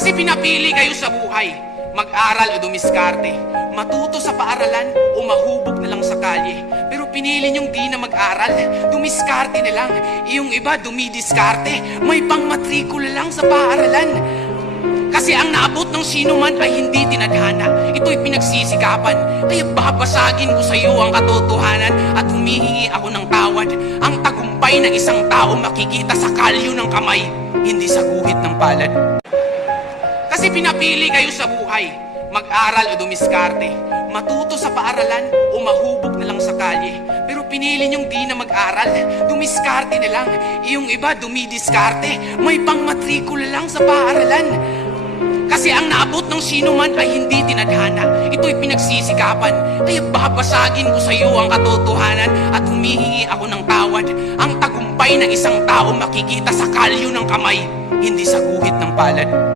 Kasi pinapili kayo sa buhay, mag-aral o dumiskarte, matuto sa paaralan o mahubog na lang sa kalye. Pero pinili niyong di na mag-aral, dumiskarte na lang. Iyong iba dumidiskarte, may pangmatrikula lang sa paaralan. Kasi ang naabot ng sino man ay hindi tinadhana. Ito'y pinagsisikapan. Kaya babasagin ko sa iyo ang katotohanan at humihingi ako ng tawad. Ang tagumpay ng isang tao makikita sa kalyo ng kamay, hindi sa guhit ng palad. Kasi pinapili kayo sa buhay, mag-aral o dumiskarte, matuto sa paaralan o mahubog na lang sa kalye. Pero pinili niyong di na mag-aral, dumiskarte na lang. Iyong iba dumidiskarte, may pangmatrikula lang sa paaralan. Kasi ang naabot ng sino man ay hindi tinadhana. Ito'y pinagsisikapan. Kaya babasagin ko sa iyo ang katotohanan at humihingi ako ng tawad. Ang tagumpay ng isang tao makikita sa kalyo ng kamay, hindi sa guhit ng palad.